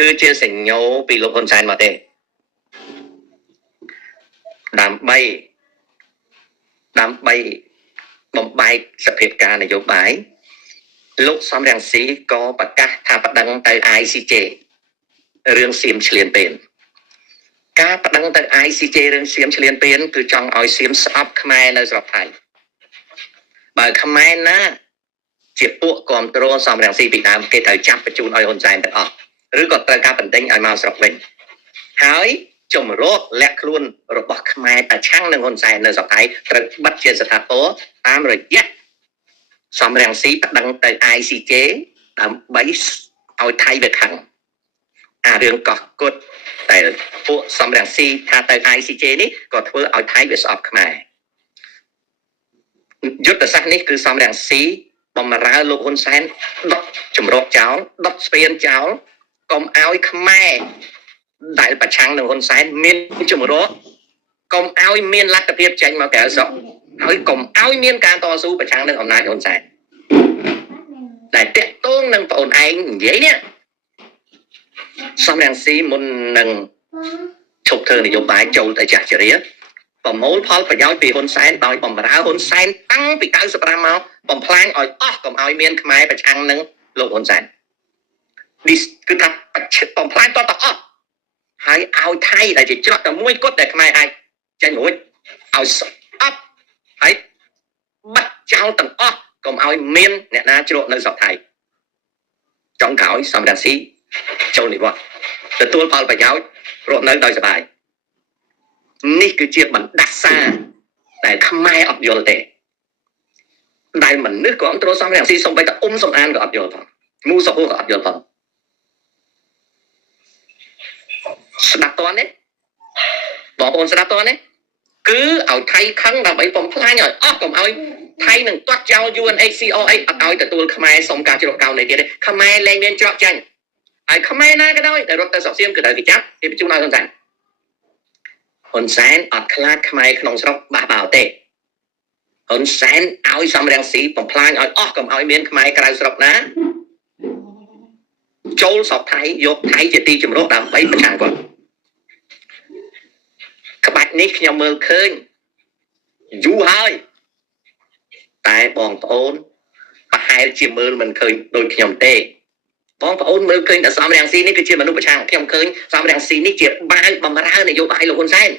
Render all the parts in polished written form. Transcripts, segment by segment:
cứ chia sẻ nhau bị lục hôn sai mà thế đám bay bom bay sập hiệp ca này vô bãi lúc xóm ràng sĩ có bạc cá thà bạc đăng tới ICJ រឿងសៀមឆ្លៀនពៀនការបដិងទៅ ICJ រឿងសៀមឆ្លៀនពៀនគឺចង់ឲ្យសៀមស្អប់ខ្មែរនៅស្រុកថៃបើខ្មែរណាជាពួកគ្រប់គ្រងសំរងស៊ីពីដើមគេត្រូវចាប់បញ្ជូនឲ្យហ៊ុនសែនទាំងអស់ឬក៏ត្រូវការបណ្ដេញឲ្យមកស្រុកវិញហើយជំរកលាក់ខ្លួនរបស់ខ្មែរប្រឆាំងនឹងហ៊ុនសែននៅស្រុកថៃត្រូវបិទជាស្ថាពរតាមរយៈសំរងស៊ីបដិងទៅ ICJ ដើម្បីឲ្យថៃវាខឹងរឿងកោះគុតតែពួកសំរងស៊ីថាទៅ ICJ នេះក៏ធ្វើឲ្យថៃវាស្អប់ខ្មែរយុទ្ធសាស្ត្រនេះគឺសំរងស៊ីបំរើលោកហ៊ុនសែនដុតចម្រោកចោលដុតស្ពានចោលកុំឲ្យខ្មែរដែលប្រឆាំងនឹងហ៊ុនសែនមានចម្រោកកុំឲ្យមានលទ្ធភាពចេញមកក្រៅស្រុកហើយកុំឲ្យមានការតស៊ូប្រឆាំងនឹងអំណាចហ៊ុនសែនដែលតាក់ទងនឹងបងអូនឯងនិយាយនេះសំរងស៊ីមុននឹងឈប់ធ្វើនយោបាយចូលទៅចាស់ជរាប្រមូលផលប្រយោជន៍ពីហ៊ុនសែនដោយបំរើហ៊ុនសែនតាំងពី95មកបំផ្លាញឲ្យអស់កុំឲ្យមានខ្មែរប្រឆាំងនឹងលោកហ៊ុនសែននេះគឺថាបំផ្លាញតតអស់ហើយឲ្យថៃដែលជាច្រកតែមួយគត់ដែលខ្មែរអាចចេញរួចឲ្យស្អប់ហើយបាត់ចោលទាំងអស់កុំឲ្យមានអ្នកណាជ្រកនៅស្រុកថៃចុងក្រោយសំរងស៊ីចូលនិវត្តន៍ទទួលផលប្រយោជន៍រស់នៅដោយសប្បាយនេះគឺជាបណ្ដាសាដែលខ្មែរអត់យល់ទេដែលមនុស្សគ្រប់គ្រងសំរងស៊ីសំបីតែសំអានក៏អត់យល់ផងមូសុខក៏អត់យល់ផងស្ដាប់តើនេះបងប្អូនស្ដាប់តើនេះគឺឲ្យថៃខឹងដើម្បីបំផ្លាញឲ្យអស់កុំឲ្យថៃនឹងទាត់ចោល UNHCR អីអត់ឲ្យទទួលខ្មែរសុំការជ្រកកោននេះទៀតទេខ្មែរលែងមានច្រកចាញ់ហើយខ្មែរណាក៏ដោយតែរត់ទៅស្រុកសៀមគឺត្រូវគេចាប់គេបញ្ជូនឲ្យហ៊ុនសែនហ៊ុនសែនអត់ខ្លាចខ្មែរក្នុងស្រុកបះបោទេហ៊ុនសែនឲ្យសំរងស៊ីបំផ្លាញឲ្យអស់កុំឲ្យមានខ្មែរក្រៅស្រុកណាចូលស្រុកថៃយកថៃជាទីជំរកដើម្បីប្រឆាំងគាត់ក្បាច់នេះខ្ញុំមើលឃើញយូរហើយតែបងប្អូនប្រហែលជាមើលមិនឃើញដូចខ្ញុំទេបងប្អូនមើលឃើញតែសំរងស៊ីនេះគឺជាមនុស្សប្រឆាំងខ្ញុំឃើញសំរងស៊ីនេះជាបាវបំរើនយោបាយលោកហ៊ុនសែន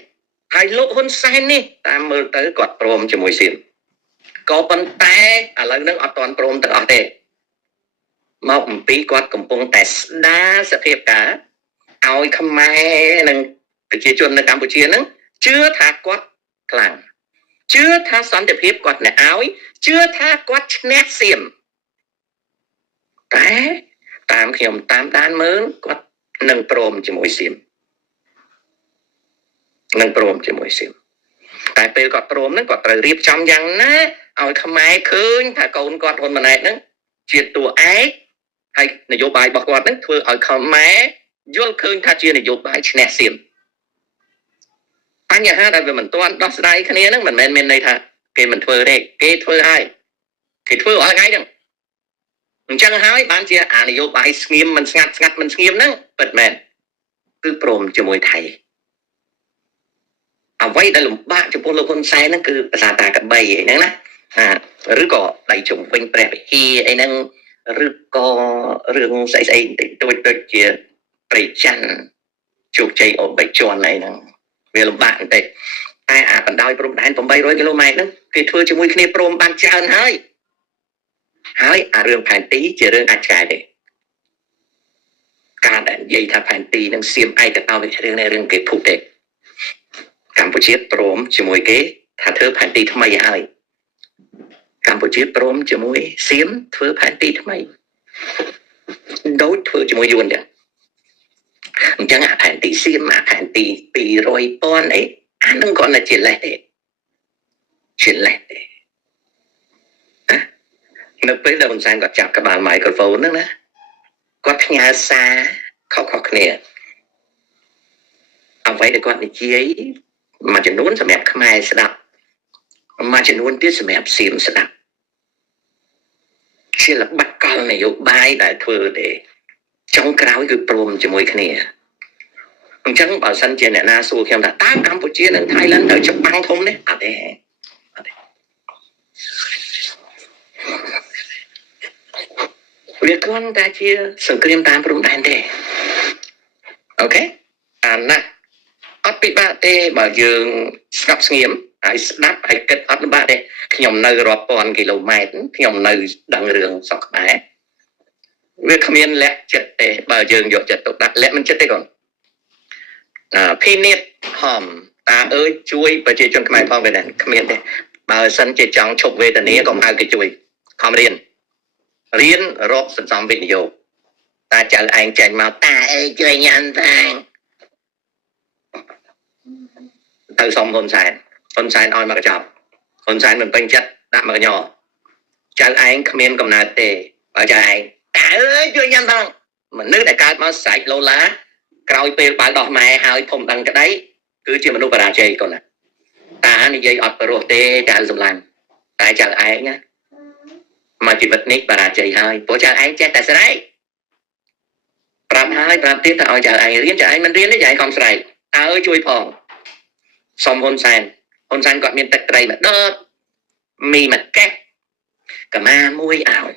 ហើយលោកហ៊ុនសែននេះតាមមើលទៅគាត់ព្រមជាមួយសៀមក៏ប៉ុន្តែឥឡូវហ្នឹងអត់ទាន់ព្រមទាំងអស់ទេមកអំពីគាត់កំពុងតែស្ដារសភាពការឲ្យខ្មែរនិងប្រជាជននៅកម្ពុជាហ្នឹងជឿថាគាត់ខ្លាំងជឿថាសន្តិភាពគាត់អ្នកឲ្យជឿថាគាត់ឈ្នះសៀមតែតាមខ្ញុំតាមដានមើលគាត់នឹងព្រមជាមួយសៀមតែពេលគាត់ព្រមហ្នឹងគាត់ត្រូវរៀបចំយ៉ាងណាឲ្យខ្មែរឃើញថាកូនគាត់ហ៊ុនម៉ាណែតហ្នឹងជាតួឯកហើយនយោបាយរបស់គាត់ហ្នឹងធ្វើឲ្យខ្មែរយល់ឃើញថាជានយោបាយឈ្នះសៀមបញ្ហាដែលវាមិនទាន់ដោះស្រាយគ្នាហ្នឹងមិនមែនមានន័យថាគេមិនធ្វើទេគេធ្វើហើយគេធ្វើរាល់ថ្ងៃហ្នឹងអញ្ចឹងហើយបានជាអានយោបាយស្ងៀមមិនស្ងាត់មិនស្ងៀមហ្នឹងពិតមែនគឺព្រមជាមួយថៃអ្វីដែលលំបាកចំពោះលោកហ៊ុនសែនហ្នឹងគឺភាសាតាកបីអីហ្នឹងណាឬក៏ដៃជុំវិញព្រះវិហារអីហ្នឹងឬក៏រឿងស្អីដូចជាប្រៃច័ន្ទជោគជ័យអូបិជនអីហ្នឹងវាលំបាកបន្តិចតែអាបណ្ដោយព្រំដែន800គីឡូម៉ែត្រហ្នឹងគេធ្វើជាមួយគ្នាព្រមបានច្រើនហើយអារឿងផែនទីជារឿងអាចឆ្កែទេការដែលនិយាយថាផែនទីនឹងសៀមឯកតោវារឿងគេភូតទេកម្ពុជាព្រមជាមួយគេថាធ្វើផែនទីថ្មីហើយកម្ពុជាព្រមជាមួយសៀមធ្វើផែនទីថ្មីដូចធ្វើជាមួយយួនដែរអញ្ចឹងអាផែនទីសៀមអាផែនទី200,000អីអានឹងគាត់តែជាលេសទេនៅពេលដែលហ៊ុនសែនគាត់ចាប់ក្បាលមីក្រូហ្វូនហ្នឹងណាគាត់ផ្ញើសារខុសគ្នាអ្វីដែលគាត់និយាយមួយចំនួនសម្រាប់ខ្មែរស្ដាប់មួយចំនួនទៀតសម្រាប់សៀមស្ដាប់ជាល្បិចកលនយោបាយដែលធ្វើទេ trongក្រោយគឺព្រមជាមួយគ្នាអញ្ចឹងបើសិនជាអ្នកណាសួរខ្ញុំថាតើកម្ពុជានិងថៃឡង់ទៅច្បាំងធំនេះអត់ទេវាគ្រាន់តែជាសង្គ្រាមតាមព្រំដែនទេអូខេអាណាអត់ពិបាកទេបើយើងស្ងប់ស្ងៀមហើយស្ដាប់ហើយគិតអត់លំបាកទេខ្ញុំនៅរាប់ពាន់គីឡូម៉ែត្រខ្ញុំនៅដឹងរឿងសក់ខ្មែរវាគ្មានលក្ខចិត្តទេបើយើងយកចិត្តទុកដាក់លក្ខមិនចិត្តទេកូនភីនៀតហំតាអើយជួយប្រជាជនខ្មែរផងវិញគ្មានទេបើសិនជាចង់ឈប់វេទនាកុំហៅគេជួយខំរៀនរកសន្សំវិនិយោគតាចៅឯងចេញមកតាអើយជួយញ៉ាំតាទៅសុំហ៊ុនសែនឲ្យមកកញ្ចប់ហ៊ុនសែនមិនពេញចិត្តដាក់មកកញ្ញចៅឯងគ្មានកំណើតទេបើចៅឯងតាអើយជួយញ៉ាំតាមនុស្សដែលកើតមកស្រែកឡូឡាក្រោយពេលបើដោះម៉ែហើយធំដឹងក្តីគឺជាមនុស្សបរាជ័យកូនណាតានិយាយអត់ព្រោះទេចៅសម្លាញ់តែចៅឯងណាមកជីវិតនេះបរាជ័យហើយព្រោះចៅឯងចេះតែស្រែកប្រាប់ទៀតទៅឲ្យចៅឯងរៀនចៅឯងមិនរៀនទេចៅឯងខំស្រែកតើជួយផងសុំហ៊ុនសែនគាត់មានទឹកត្រីមកដុតមីមកកេះកម្មាមួយឲ្យ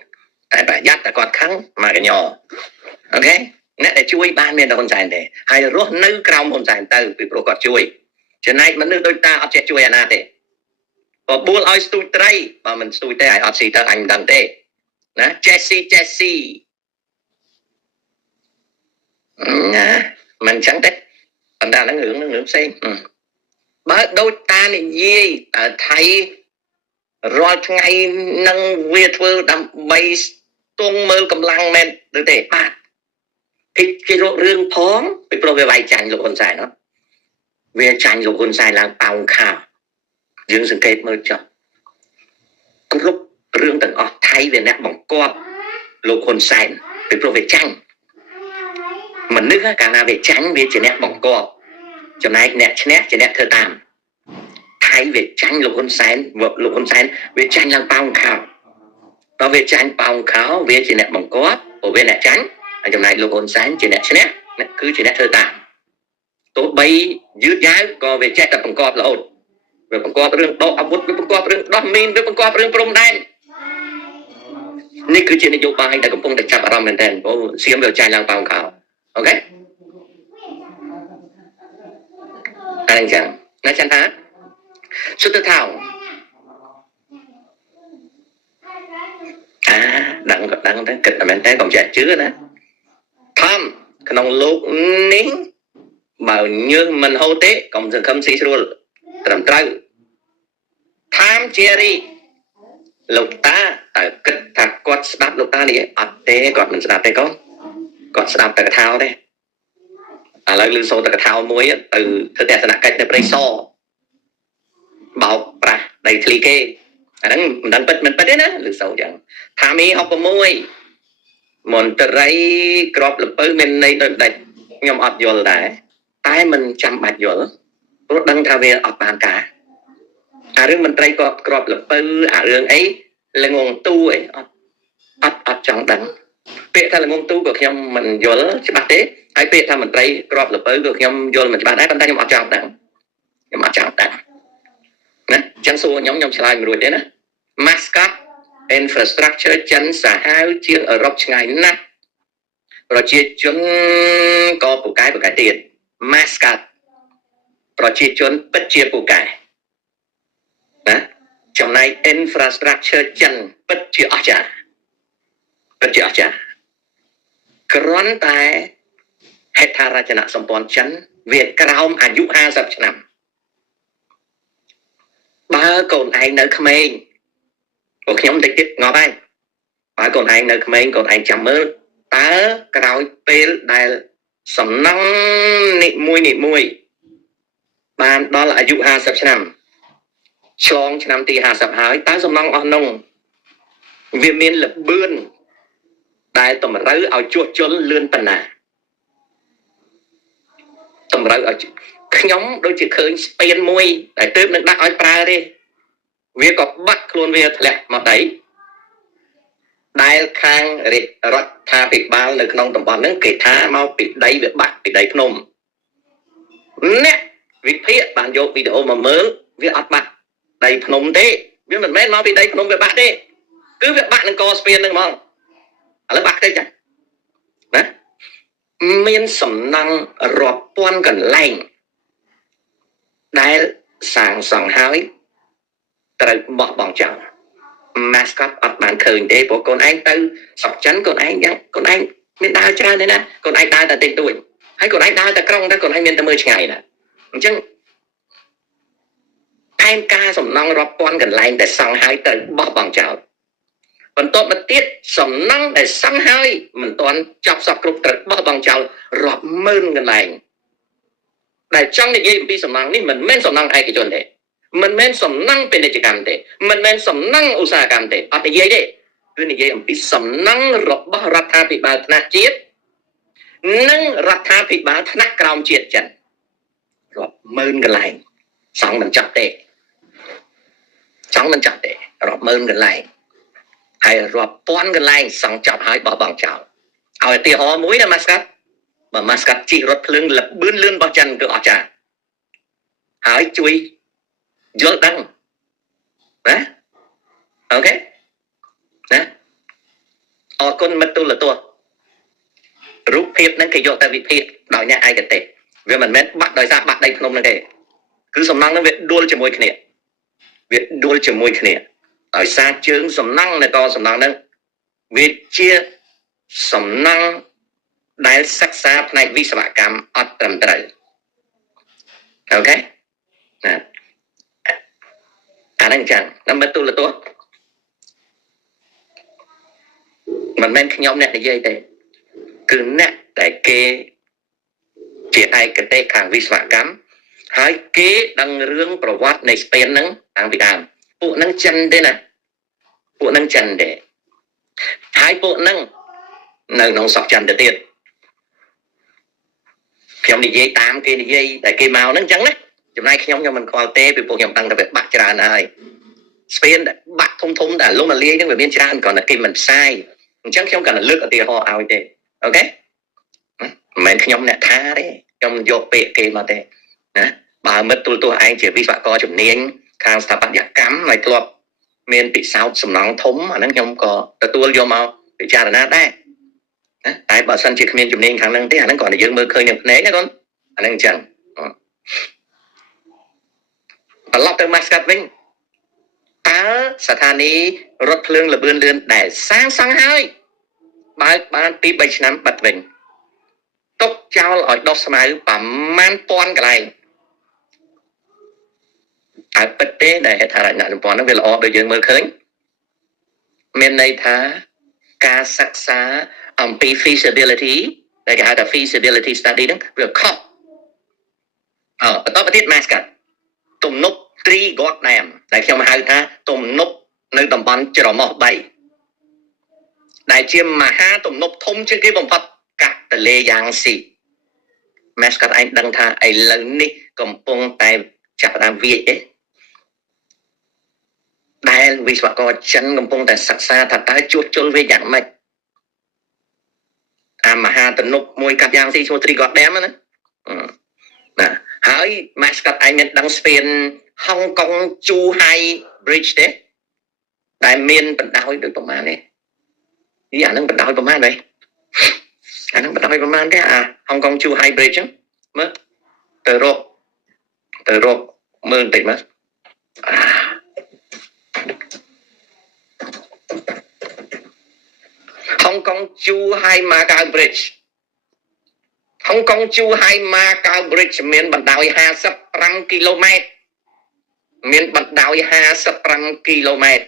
តែប្រយ័ត្នតែគាត់ខឹងមកកញ្ញអូខេអ្នកដែលជួយបានមានតែហ៊ុនសែនទេហើយរស់នៅក្រោមហ៊ុនសែនទៅពីព្រោះគាត់ជួយចំណែកមនុស្សដូចតាអត់ចេះជួយអាណាទេបបួលឲ្យស្ទូចត្រីបើមិនស្ទូចទេឲ្យអត់ស៊ីទៅអញមិនដឹងទេណាចេះស៊ីណាមិនចឹងទេប៉ុន្តែហ្នឹងរឿងផ្សេងបើដូចតានិយាយតើថៃរាល់ថ្ងៃនឹងវាធ្វើដើម្បីស្ទង់មើលកម្លាំងមែនឬទេបាទគេរករឿងផងពីព្រោះវាវាយចាញ់លោកហ៊ុនសែនវាចាញ់លោកហ៊ុនសែនឡើងប៉ោងខាយើងសង្កេតមើលចុះគ្រប់រឿងទាំងអស់ថៃវាអ្នកបង្គាប់លោកហ៊ុនសែនពីព្រោះវាចាញ់មនុស្សកាលណាវាចាញ់វាជាអ្នកបង្គាប់ចំណែកអ្នកឈ្នះជាអ្នកធ្វើតាមថៃវាចាញ់លោកហ៊ុនសែនវាចាញ់ឡើងប៉ោងខោតើវាចាញ់ប៉ោងខោវាជាអ្នកបង្គាប់ព្រោះវាអ្នកចាញ់ហើយចំណែកលោកហ៊ុនសែនជាអ្នកឈ្នះគឺជាអ្នកធ្វើតាមទោះបីយឺតយ៉ាវក៏វាចេះតែបង្គាប់រហូតវាបង្គាប់រឿងដកអាវុធវាបង្គាប់រឿងដោះមីនវាបង្គាប់រឿងព្រំដែននេះគឺជានយោបាយដែលកំពុងតែចាប់អារម្មណ៍មែនទែនព្រោះសៀមវាចាញ់ឡើងប៉ោងខោអូខេអញ្ចឹងណាចាំថាសុទ្ធថោដឹងក៏ដឹងតែគិតតែមែនតែកុំចេះជឿណាធំក្នុងលោកនេះបើយើងមិនហូតទេកុំសង្ឃឹមស៊ីស្រួលត្រឹមត្រូវតាមជារីលោកតាតើគិតថាគាត់ស្ដាប់លោកតានេះអត់ទេគាត់មិនស្ដាប់ទេគាត់ស្ដាប់តែកថាទេឥឡូវលឺសូរតែកថាមួយទៅធ្វើទស្សនកិច្ចនៅព្រៃសបោកប្រាស់ដីធ្លីគេអាហ្នឹងមិនដឹងពិតមិនពិតទេណាលឺសូរចឹងថាមី66មន្ត្រីក្របលពៅមានន័យដូចដាច់ខ្ញុំអត់យល់ដែរតែមិនចាំបាច់យល់ព្រោះដឹងថាវាអត់បានការអារឿងមន្ត្រីក៏ក្របលពៅអារឿងអីល្ងងទូអីអត់ចង់ដឹងពាក្យថាល្ងងទូក៏ខ្ញុំមិនយល់ច្បាស់ទេហើយពាក្យថាមន្ត្រីក្របលពៅក៏ខ្ញុំយល់មិនច្បាស់ដែរប៉ុន្តែខ្ញុំអត់ចង់ដឹងណាចឹងសួរខ្ញុំឆ្លើយមិនរួចទេណា Mascot infrastructure ចិនសាហាវជាងអឺរ៉ុបឆ្ងាយណាស់ប្រជាជនក៏ពូកែទៀត Mascot ប្រជាជនពិតជាពូកែណាចំណែក infrastructure ចិនពិតជាអស្ចារ្យគ្រាន់តែហេដ្ឋារចនាសម្ព័ន្ធចិនវាក្រោមអាយុ50ឆ្នាំបើកូនឯងនៅក្មេងពួកខ្ញុំតិចទៀតងាប់ហើយបើកូនឯងនៅក្មេងកូនឯងចាំមើលតើក្រោយពេលដែលសំណង់នីមួយបានដល់អាយុ50ឆ្នាំឆ្លងឆ្នាំទី50ហើយតើសំណង់អស់នោះវាមានលបឿនដែលតម្រូវឲ្យជួសជុលលឿនប៉ុណ្ណាតម្រូវឲ្យខ្ញុំដូចជាឃើញស្ពានមួយដែលទើបនឹងដាក់ឲ្យប្រើទេវាក៏បាក់ខ្លួនវាធ្លាក់មកដី ដែលខាងរដ្ឋាភិបាលនៅក្នុងតំបន់ហ្នឹងគេថាមកពីដីវាបាក់ពីដីភ្នំអ្នកវិភាគបានយកវីដេអូមកមើលវាអត់បាក់ដីភ្នំទេវាមិនមែនមកពីដីភ្នំវាបាក់ទេគឺវាបាក់នឹងកស្ពានហ្នឹងហ្មងឥឡូវបាក់តិចណាមានសំណង់រាប់ពាន់កន្លែងដែលសាងសង់ហើយត្រូវបោះបង់ចោលម៉ាស្កតអត់បានឃើញទេព្រោះកូនឯងទៅស្រុកចិនកូនឯងមានដើរច្រើនទេណាកូនឯងដើរតែតិចតួចហើយកូនឯងដើរតែក្រុងតែកូនឯងមានតែមើលឆ្ងាយណាអញ្ចឹងផែនការសំណង់រាប់ពាន់កន្លែងដែលសង់ហើយត្រូវបោះបង់ចោលបន្ទាប់មកទៀតសំណង់ដែលសង់ហើយមិនទាន់ចប់សពគ្រប់ត្រូវបោះបង់ចោលរាប់ម៉ឺនកន្លែងដែលចង់និយាយអំពីសំណង់នេះមិនមែនសំណង់ឯកជនទេមិនមែនសំណង់ពាណិជ្ជកម្មទេមិនមែនសំណង់ឧស្សាហកម្មទេអត់និយាយទេគឺនិយាយអំពីសំណង់របស់រដ្ឋាភិបាលថ្នាក់ជាតិនិងរដ្ឋាភិបាលថ្នាក់ក្រោមជាតិចិនរាប់ម៉ឺនកន្លែងសង់មិនចាប់ទេរាប់ម៉ឺនកន្លែងហើយរាប់ពាន់កន្លែងសង់ចាប់ហើយបោះបង់ចោលឲ្យឧទាហរណ៍មួយណាម៉ាស្កាត់បើម៉ាស្កាត់ជិះរថភ្លើងលឿនរបស់ចិនគឺអស្ចារ្យហើយជួយយល់ដឹងណាអូខេណាអរគុណមិត្តទូរទស្សន៍រូបភាពហ្នឹងគេយកទៅវិភាគដោយអ្នកឯកទេសវាមិនមែនបាក់ដោយសារបាក់ដីភ្នំហ្នឹងទេគឺសំណង់ហ្នឹងវាដួលជាមួយគ្នាដោយសារជើងសំណង់នៅកសំណង់ហ្នឹងវាជាសំណង់ដែលសិក្សាផ្នែកវិស្វកម្មអត់ត្រឹមត្រូវអូខេណាអាហ្នឹងអញ្ចឹងតាមមើលទូរទស្សន៍មិនមែនខ្ញុំអ្នកនិយាយទេគឺអ្នកដែលគេជាឯកទេសខាងវិស្វកម្មហើយគេដឹងរឿងប្រវត្តិនៃស្ពានហ្នឹងតាំងពីដើមពួកហ្នឹងចិនទេណាហើយពួកហ្នឹងនៅក្នុងស្រុកចិនទៅទៀតខ្ញុំនិយាយតាមគេនិយាយតែគេមកហ្នឹងអញ្ចឹងណាចំណែកខ្ញុំមិនខ្វល់ទេពីពួកខ្ញុំដឹងតែវាបាក់ច្រើនហើយស្ពានដែលបាក់ធំតែលំលាយហ្នឹងវាមានច្រើនគ្រាន់តែគេមិនផ្សាយអញ្ចឹងខ្ញុំគាត់លើកឧទាហរណ៍ឲ្យទេអូខេមិនមែនខ្ញុំអ្នកថាទេខ្ញុំយកពាក្យគេមកទេណាបើមិត្តទូលទោះឯងជាវិស្វករជំនាញខាងស្ថាបត្យកម្មហើយធ្លាប់មានពិសោធន៍សំណង់ធំអាហ្នឹងខ្ញុំក៏ទទួលយកមកពិចារណាដែរណាតែបើសិនជាគ្មានជំនាញខាងហ្នឹងទេអាហ្នឹងគ្រាន់តែយើងមើលឃើញនឹងភ្នែកណាកូនអាហ្នឹងអញ្ចឹងត្រឡប់ទៅម៉ាស្កាត់វិញតើស្ថានីយ៍រថភ្លើងលបឿនលឿនដែលសាងសង់ហើយបើកបានពី3ឆ្នាំបាត់វិញទុកចោលឲ្យដុះស្មៅប្រមាណពាន់កន្លែងហើយពិតទេដែលហេដ្ឋារចនាសម្ព័ន្ធហ្នឹងវាល្អដូចយើងមើលឃើញមានន័យថាការសិក្សាអំពី feasibility ដែលគេហៅថា feasibility study ហ្នឹងវាខុសបន្តទៅទៀតម៉ាស្កាត់ទំនប់ Three God Dam ដែលខ្ញុំហៅថាទំនប់នៅតំបន់ច្រមុះ3ដែលជាមហាទំនប់ធំជាងគេបំផុតកាត់ទន្លេយ៉ាងស៊ីម៉ាស្កាត់ឯងដឹងថាឥឡូវនេះកំពុងតែចាប់ដើមវាយទេដែលវិស្វករចិនកំពុងតែសិក្សាថាតើជួសជុលវាយ៉ាងម៉េចអាមហាទំនប់មួយកាត់យ៉ាងស៊ីឈ្មោះ Three God Dam ណាហើយម៉ាស្កាត់ឯងមានដឹងស្ពានហុងកុងជូហៃ Bridge ទេដែលមានបណ្ដោយដូចប្រមាណនេះអានឹងបណ្ដោយប្រមាណទេអានឹងបណ្ដោយប្រមាណទេអាហុងកុងជូហៃ Bridge ហ្នឹងមើលទៅរកមើលបន្តិចមើលហុងកុងជូហៃម៉ាកាវ Bridge ហុងកុងជូហៃម៉ាកាវ Bridge មានបណ្ដោយ55គីឡូម៉ែត្រមានបណ្ដោយ55គីឡូម៉ែត្រ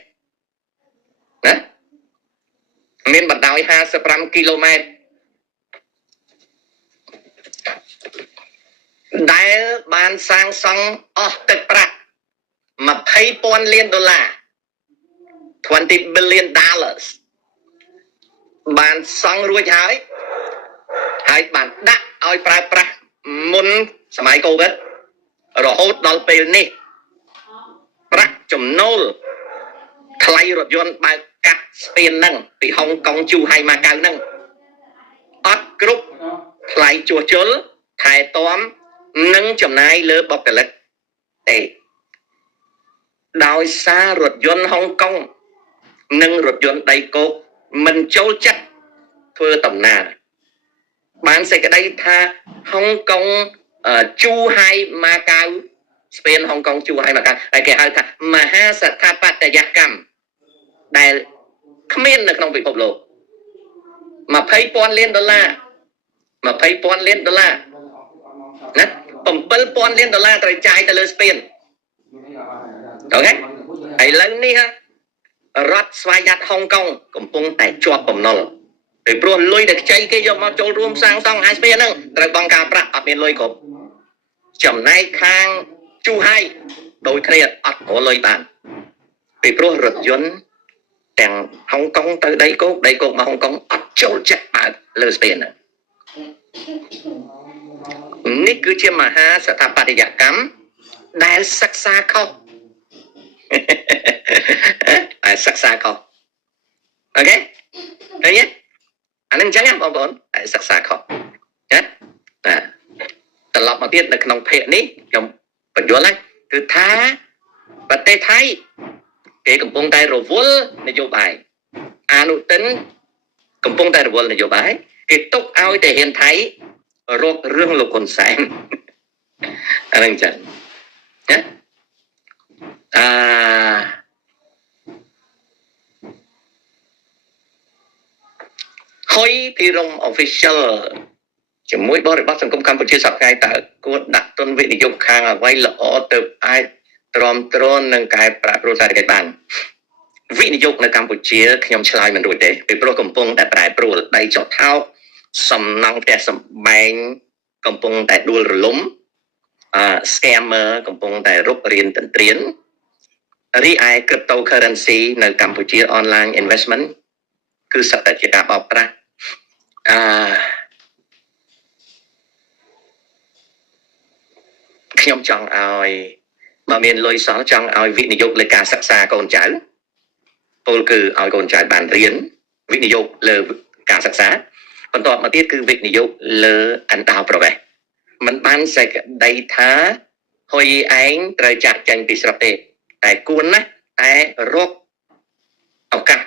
ណាមានបណ្ដោយ55គីឡូម៉ែត្រដែលបានសាងសង់អស់ទឹកប្រាក់20,000 លានដុល្លារ$20 billionបានសង់រួចហើយបានដាក់ឲ្យប្រើប្រាស់មុនសម័យកូវីដរហូតដល់ពេលនេះប្រាក់ចំណូលថ្លៃរថយន្តបើក កាត់ស្ពានហ្នឹងពីហុងកុងជូហៃម៉ាកៅហ្នឹងអត់គ្រប់ថ្លៃជួសជុលថែទាំនិងចំណាយលើបុគ្គលិកទេដោយសាររថយន្តហុងកុងនិងរថយន្តដីគោកមិនចូលចិត្តធ្វើដំណើរបានសេចក្តីថាហុងកុងជូហៃម៉ាកៅស្ពានហុងកុងជូហៃម៉ាកៅហើយគេហៅថាមហាស្ថាបត្យកម្មដែលគ្មាននៅក្នុងពិភពលោក$20,000 លាន$20,000 លានណា$7,000 លានត្រូវចាយទៅលើស្ពានអូខេឥឡូវនេះរដ្ឋស្វយ័តហុងកុងកំពុងតែជាប់បំណុលពីព្រោះលុយដែលខ្ចីគេយកមកចូលរួមសាងសង់ហើយស្ពានហ្នឹងត្រូវបង់ការប្រាក់អត់មានលុយគ្រប់ចំណែកខាងជូហៃដូចគ្នាអត់រលុយបានពីព្រោះរថយន្តទាំងហុងកុងទៅដីគោកមកហុងកុងអត់ចូលចិត្តបើកលើស្ពានហ្នឹងនេះគឺជាមហាស្ថាបត្យកម្មដែលសិក្សាខុសសិក្សាខុសអូខេឃើញទេអានឹងអញ្ចឹងបងប្អូនសិក្សាខុសណាត្រឡប់មកទៀតនៅក្នុងភាគនេះខ្ញុំបញ្យល់ហើយគឺថាប្រទេសថៃគេកំពុងតែរវល់នយោបាយអនុទិនកំពុងតែរវល់នយោបាយគេទុកឲ្យតែហ៊ានថៃរករឿងលោកហ៊ុនសែនអានឹងអញ្ចឹងណាហើយពីរំ official ជាមួយបរិបទសង្គមកម្ពុជាសប្តាហ៍តើគួរដាក់ទុនវិនិយោគខាងអ្វីល្អទៅអាចទ្រាំទ្រនឹងកែប្រែប្រួលសេដ្ឋកិច្ចបានវិនិយោគនៅកម្ពុជាខ្ញុំឆ្លើយមិនរួចទេពីព្រោះកំពុងតែប្រែប្រួលដីចុះថោកសំណង់ផ្ទះសម្បែងកំពុងតែដួលរលំscammer កំពុងតែរុករៀនទន្ទ្រានរីឯ cryptocurrency នៅកម្ពុជា online investment គឺសត្វតែជាការបោកប្រាស់ខ្ញុំចង់ឲ្យបើមានលុយសល់ចង់ឲ្យវិនិយោគលើការសិក្សាកូនចៅពលគឺឲ្យកូនចៅបានរៀនវិនិយោគលើការសិក្សាបន្ទាប់មកទៀតគឺវិនិយោគលើអន្តោប្រវេសន៍មិនបានសេចក្តីថាហ៊ុយឯងត្រូវចាក់ចេញពីស្រុកទេតែគួរណាស់តែរកឱកាស